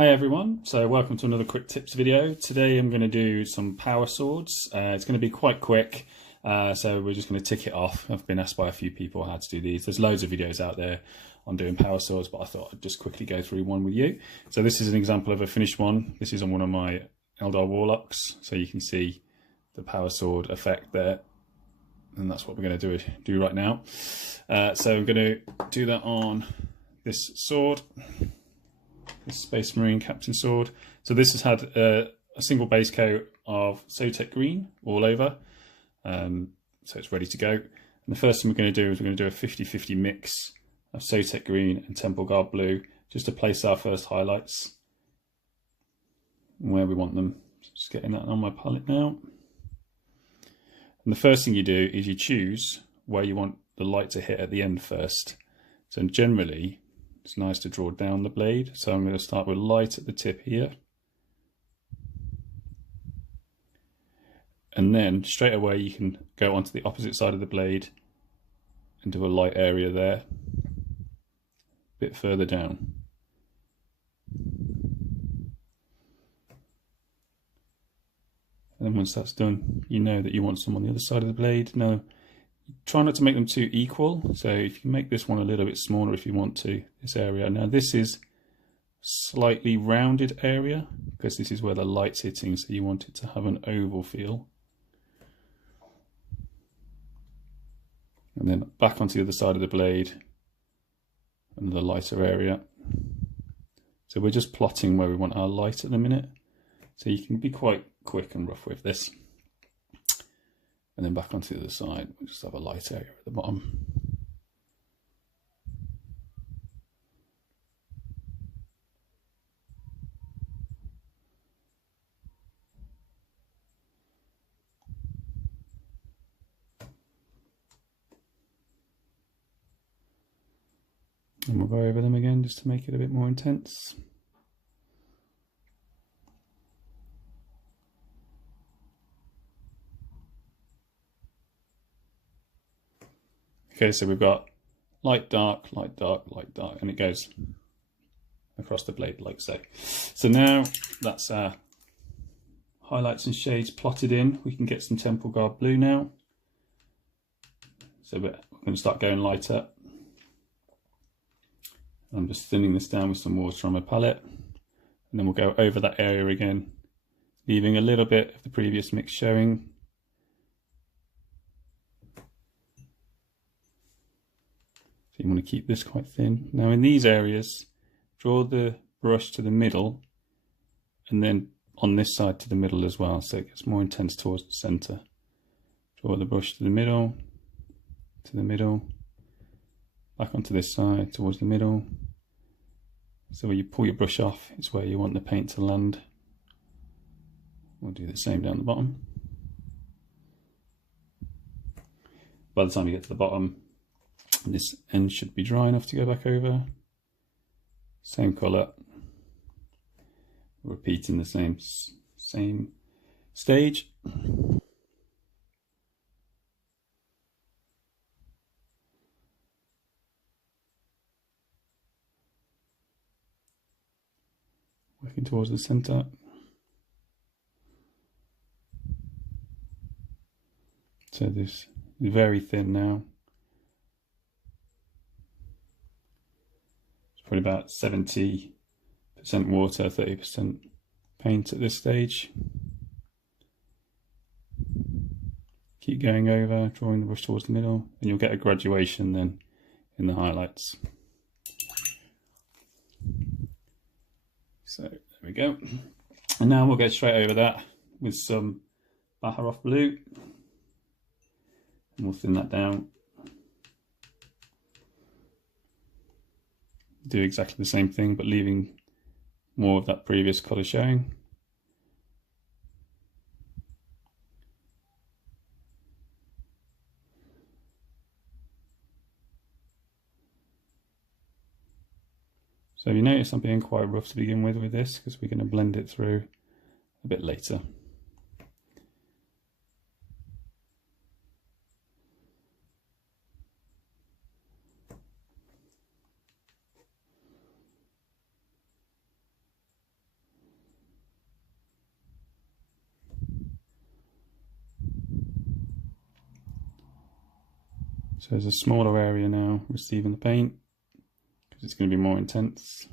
Hi everyone, so welcome to another quick tips video. Today I'm going to do some power swords. It's going to be quite quick, so we're just going to tick it off. I've been asked by a few people how to do these. There's loads of videos out there on doing power swords, but I thought I'd just quickly go through one with you. So this is an example of a finished one. This is on one of my Eldar Warlocks, so you can see the power sword effect there. And that's what we're going to do right now. So I'm going to do that on this sword. Space Marine Captain sword. So this has had a single base coat of Zotek green all over, so it's ready to go. And the first thing we're going to do is we're going to do a 50-50 mix of Zotek green and Temple Guard blue, just to place our first highlights where we want them. Just getting that on my palette now. And the first thing you do is you choose where you want the light to hit at the end first. So generally, it's nice to draw down the blade, so I'm going to start with light at the tip here, and then straight away you can go onto the opposite side of the blade and do a light area there, a bit further down. And then once that's done, you know that you want some on the other side of the blade. Now, try not to make them too equal, so if you can make this one a little bit smaller if you want to, this area. Now this is slightly rounded area because this is where the light's hitting, so you want it to have an oval feel. And then back onto the other side of the blade, another lighter area. So we're just plotting where we want our light at the minute, so you can be quite quick and rough with this. And then back onto the other side, we'll just have a light area at the bottom. And we'll go over them again just to make it a bit more intense. Okay, so we've got light, dark, light, dark, light, dark, and it goes across the blade like so. So now that's our highlights and shades plotted in. We can get some Temple Guard blue now. So we're going to start going lighter. I'm just thinning this down with some water on my palette, and then we'll go over that area again, leaving a little bit of the previous mix showing. You want to keep this quite thin. Now in these areas, draw the brush to the middle, and then on this side to the middle as well, so it gets more intense towards the center. Draw the brush to the middle, back onto this side towards the middle. So when you pull your brush off, it's where you want the paint to land. We'll do the same down the bottom. By the time you get to the bottom, this end should be dry enough to go back over. Same colour. Repeating the same stage. Working towards the centre. So this is very thin now. Probably about 70% water, 30% paint at this stage. Keep going over, drawing the brush towards the middle, and you'll get a graduation then in the highlights. So there we go. And now we'll go straight over that with some Baharov blue, and we'll thin that down. Do exactly the same thing, but leaving more of that previous colour showing. So you notice I'm being quite rough to begin with this, because we're going to blend it through a bit later. So there's a smaller area now receiving the paint because it's going to be more intense.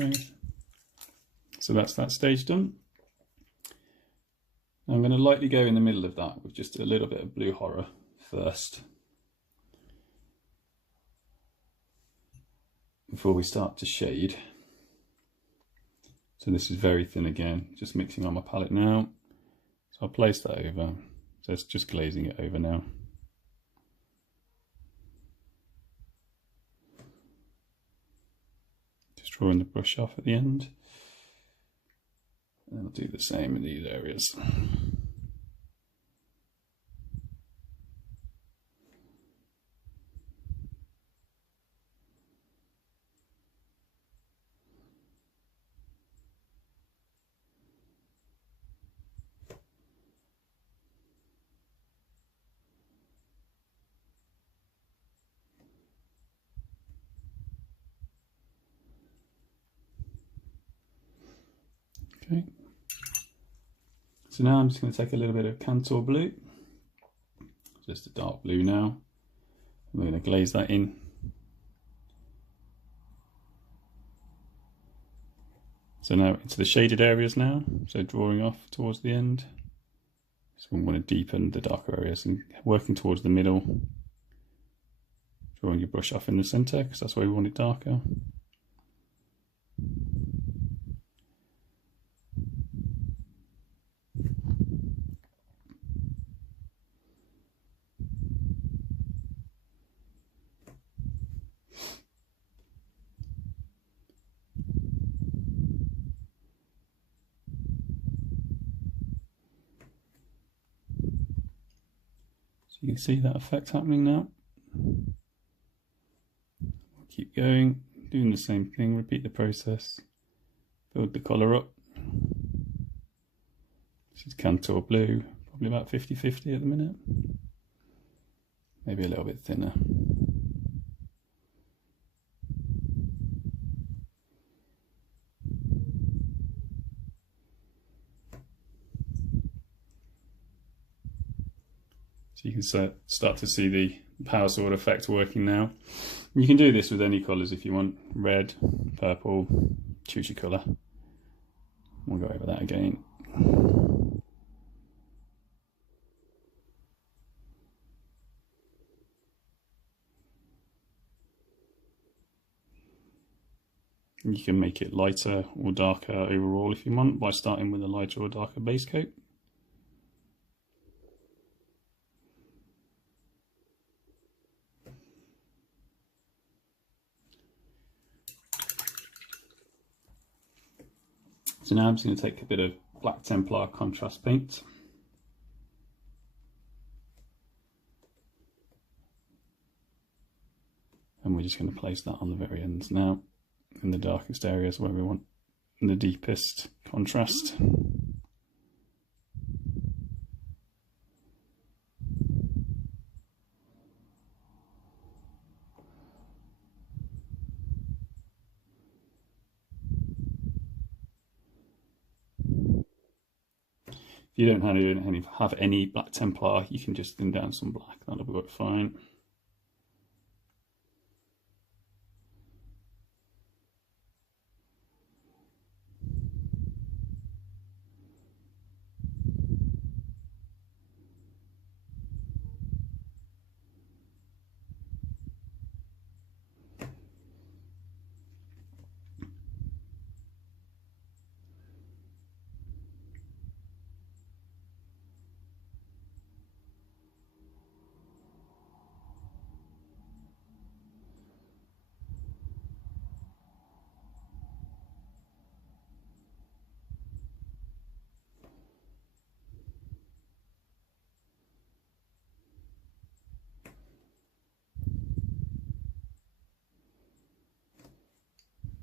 Okay, so that's that stage done. I'm going to lightly go in the middle of that with just a little bit of blue horror first, before we start to shade. So this is very thin again, just mixing on my palette now. So I'll place that over, so it's just glazing it over now. Just drawing the brush off at the end. And I'll do the same in these areas. Okay. So now I'm just going to take a little bit of Cantor blue, just a dark blue now. I'm going to glaze that in. So now into the shaded areas now, so drawing off towards the end. So we want to deepen the darker areas and working towards the middle. Drawing your brush off in the centre because that's where we want it darker. So you can see that effect happening now. Keep going, doing the same thing, repeat the process, build the colour up. This is Cantor blue, probably about 50-50 at the minute, maybe a little bit thinner. So you can start to see the power sword effect working now. You can do this with any colours if you want, red, purple, choose your colour. We'll go over that again. You can make it lighter or darker overall if you want by starting with a lighter or darker base coat. So now I'm just going to take a bit of Black Templar contrast paint. And we're just going to place that on the very ends now, in the darkest areas where we want the deepest contrast. If you don't have any Black Templar, you can just thin down some black, that'll work fine.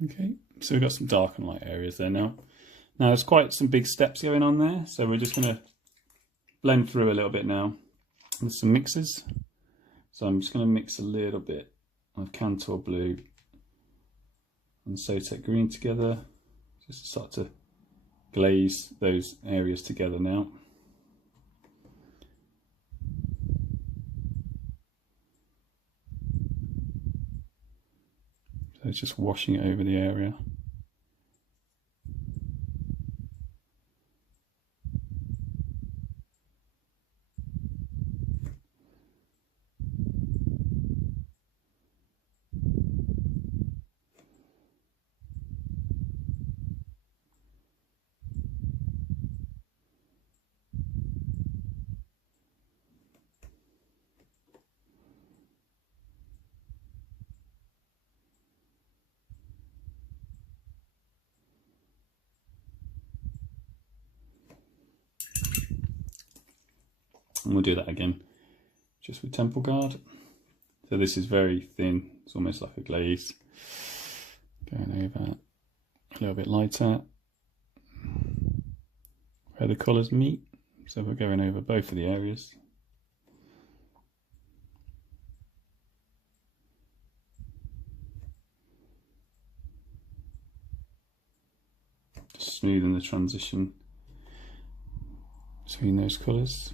Okay, so we've got some dark and light areas there now. Now there's quite some big steps going on there, so we're just going to blend through a little bit now with some mixers. So I'm just going to mix a little bit of Cantor Blue and Sotek Green together, just to start to glaze those areas together now. So it's just washing it over the area. And we'll do that again, just with Temple Guard. So this is very thin, it's almost like a glaze. Going over a little bit lighter, where the colours meet. So we're going over both of the areas. Just smoothing the transition between those colours.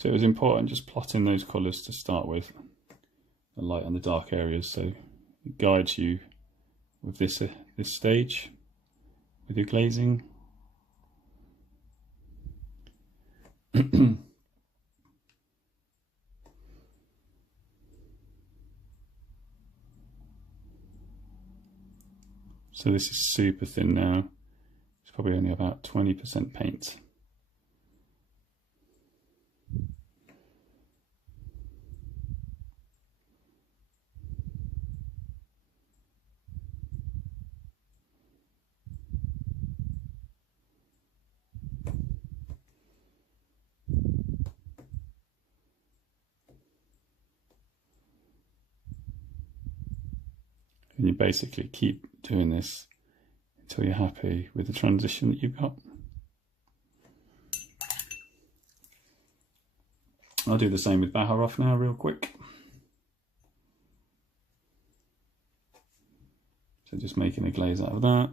So it was important just plotting those colours to start with, the light and the dark areas, so it guides you with this stage with your glazing. So this is super thin now. It's probably only about 20% paint. And you basically keep doing this until you're happy with the transition that you've got. I'll do the same with Baharov now real quick. So just making a glaze out of that.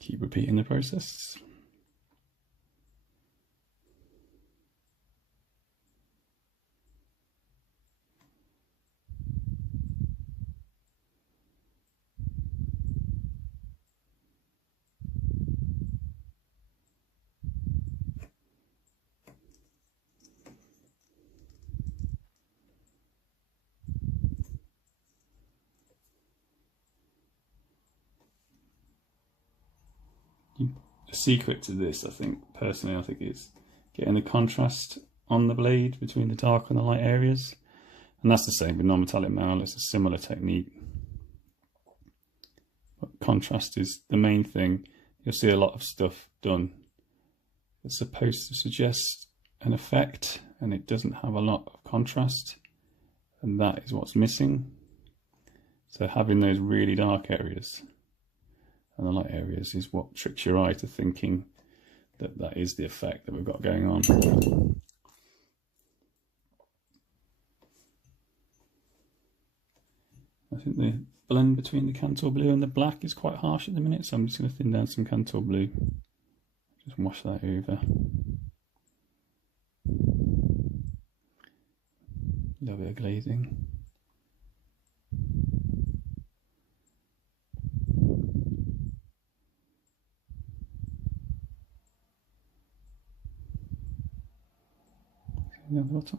Keep repeating the process. The secret to this, I think, is getting the contrast on the blade between the dark and the light areas. And that's the same with non-metallic marl, it's a similar technique. But contrast is the main thing. You'll see a lot of stuff done that's supposed to suggest an effect, and it doesn't have a lot of contrast, and that is what's missing. So having those really dark areas and the light areas is what tricks your eye to thinking that that is the effect that we've got going on. I think the blend between the Cantor Blue and the black is quite harsh at the minute, so I'm just going to thin down some Cantor Blue. Just wash that over. A little bit of glazing. Down the bottom.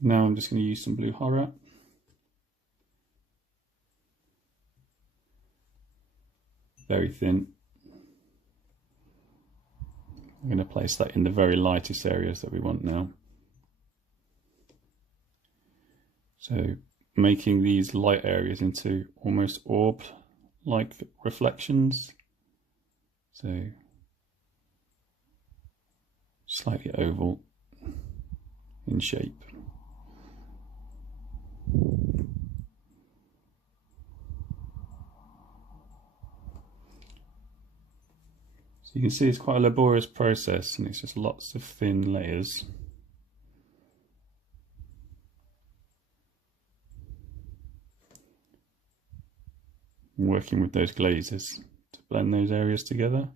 Now I'm just going to use some blue horror. Very thin. I'm going to place that in the very lightest areas that we want now. So making these light areas into almost orb-like reflections. So slightly oval in shape. So you can see it's quite a laborious process, and it's just lots of thin layers. Working with those glazes to blend those areas together.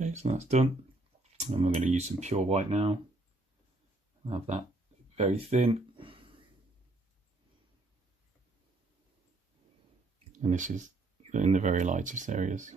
Okay, so that's done. And we're going to use some pure white now. I'll have that very thin. And this is in the very lightest areas.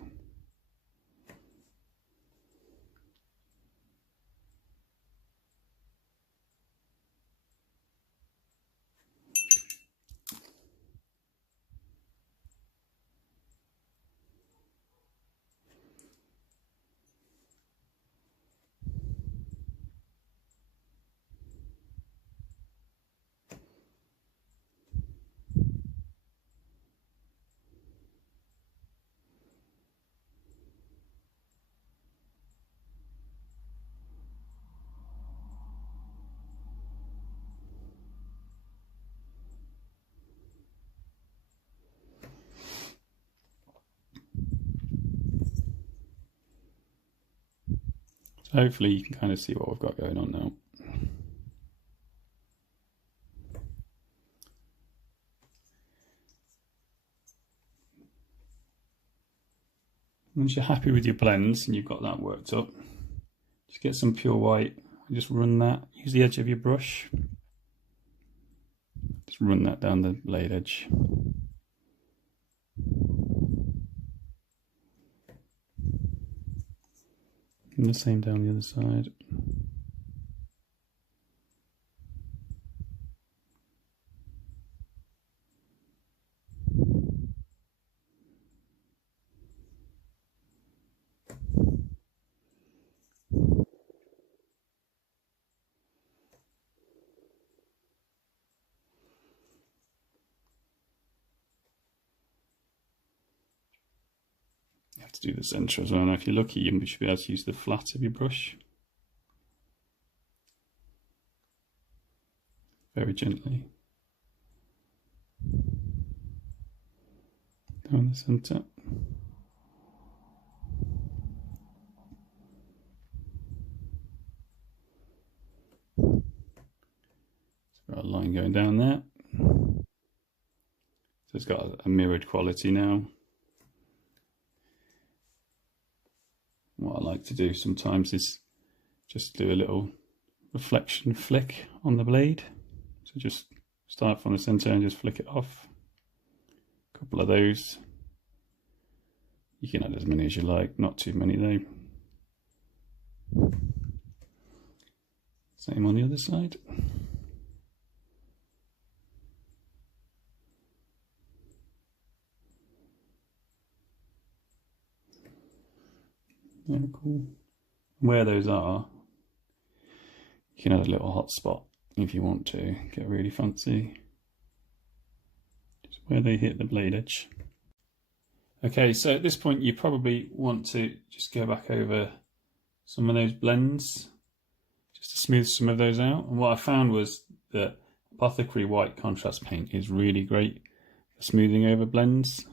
So hopefully you can kind of see what we've got going on now. Once you're happy with your blends and you've got that worked up, just get some pure white and just run that, use the edge of your brush, just run that down the blade edge. And the same down the other side. You have to do the centre as well. Now if you're lucky, you should be able to use the flat of your brush. Very gently. Down the centre. So we've got a line going down there. So it's got a mirrored quality now. What I like to do sometimes is just do a little reflection flick on the blade. So just start from the centre and just flick it off. A couple of those. You can add as many as you like, not too many though. Same on the other side. Yeah, cool. Where those are, you can add a little hot spot if you want to get really fancy. Just where they hit the blade edge. Okay, so at this point you probably want to just go back over some of those blends just to smooth some of those out. And what I found was that Apothecary white contrast paint is really great for smoothing over blends.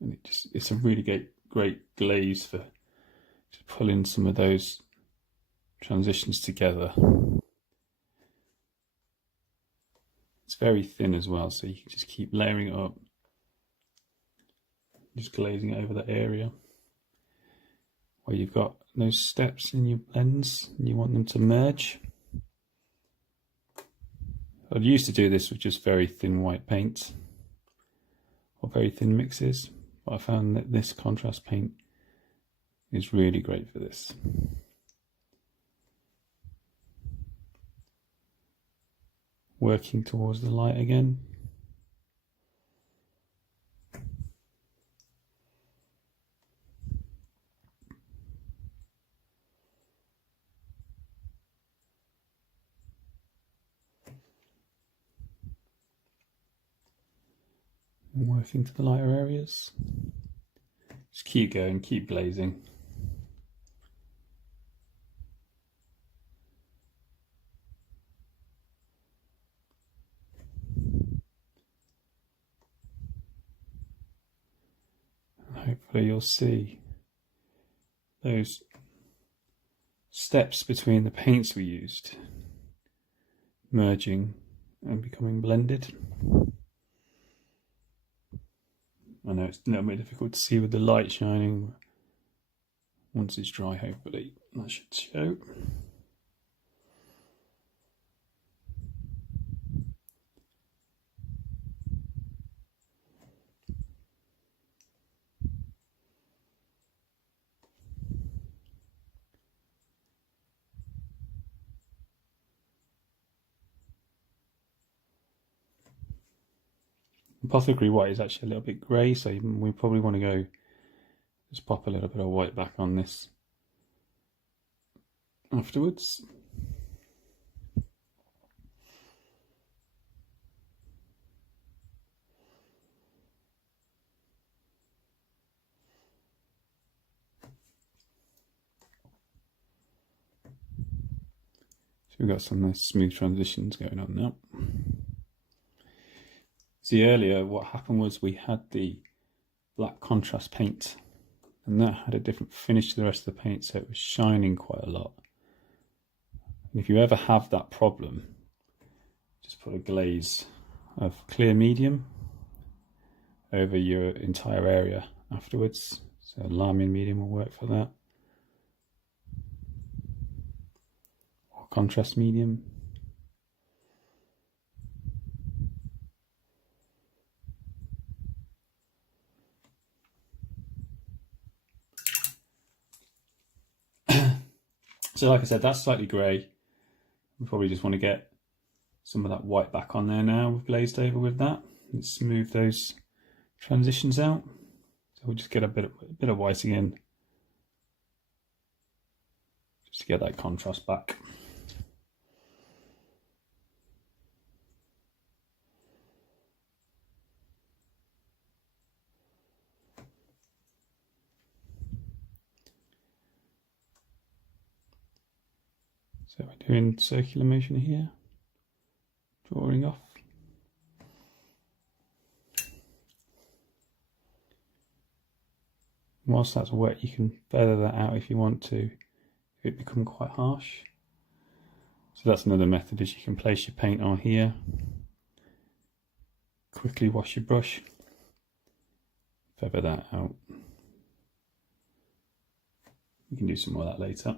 And it's a really great glaze for just pulling some of those transitions together. It's very thin as well, so you can just keep layering it up, just glazing it over that area where you've got those steps in your blends and you want them to merge. I used to do this with just very thin white paint, or very thin mixes, but I found that this contrast paint is really great for this. Working towards the light again. And working to the lighter areas. Just keep going, keep glazing. And hopefully you'll see those steps between the paints we used merging and becoming blended. I know it's a little bit difficult to see with the light shining. Once it's dry, hopefully that should show. Apothecary white is actually a little bit grey, so we probably want to go just pop a little bit of white back on this afterwards. So we've got some nice smooth transitions going on now. See, earlier what happened was we had the black contrast paint and that had a different finish to the rest of the paint, so it was shining quite a lot. And if you ever have that problem, just put a glaze of clear medium over your entire area afterwards. So Larren medium will work for that, or contrast medium. So like I said, that's slightly grey. We probably just want to get some of that white back on there now. We've glazed over with that and smooth those transitions out. So we'll just get a bit of white again, just to get that contrast back. So we're doing circular motion here, drawing off. Whilst that's wet, you can feather that out if you want to, if it becomes quite harsh. So that's another method, is you can place your paint on here, quickly wash your brush, feather that out. You can do some more of that later.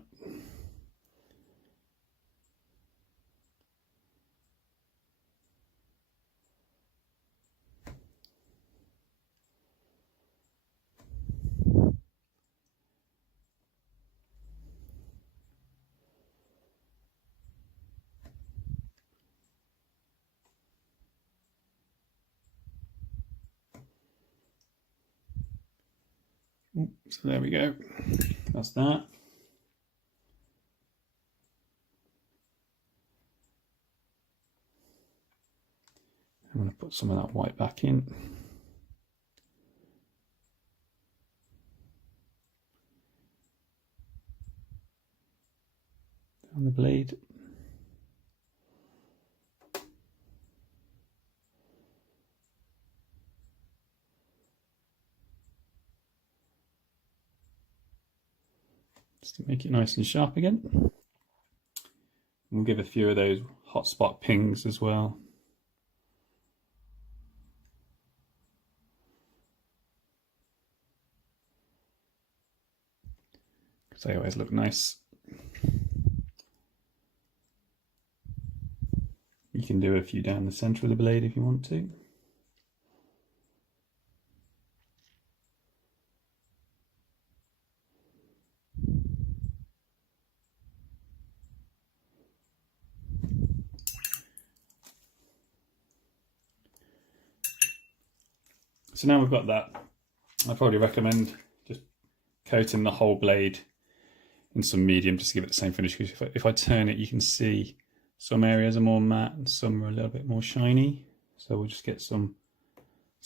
So there we go, that's that. I'm going to put some of that white back in. Down the blade. Just to make it nice and sharp again. We'll give a few of those hotspot pings as well. Because they always look nice. You can do a few down the centre of the blade if you want to. So now we've got that, I'd probably recommend just coating the whole blade in some medium just to give it the same finish, because if I turn it, you can see some areas are more matte and some are a little bit more shiny. So we'll just get some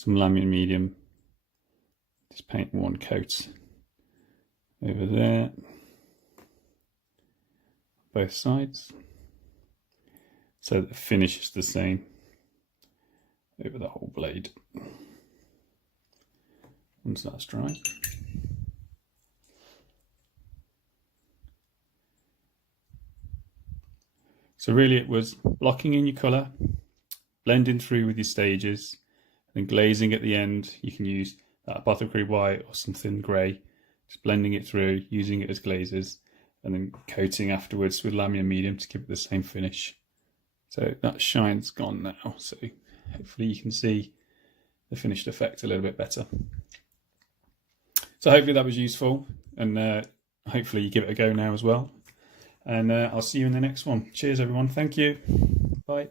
Lahmian medium, just paint one coat over there, both sides, so that the finish is the same over the whole blade. Once that's dry, so really it was blocking in your colour, blending through with your stages, and glazing at the end. You can use that apothecary white or something grey, just blending it through, using it as glazes, and then coating afterwards with Lahmian medium to give it the same finish. So that shine's gone now, so hopefully you can see the finished effect a little bit better. So hopefully that was useful, and hopefully you give it a go now as well. And I'll see you in the next one. Cheers everyone, thank you, bye.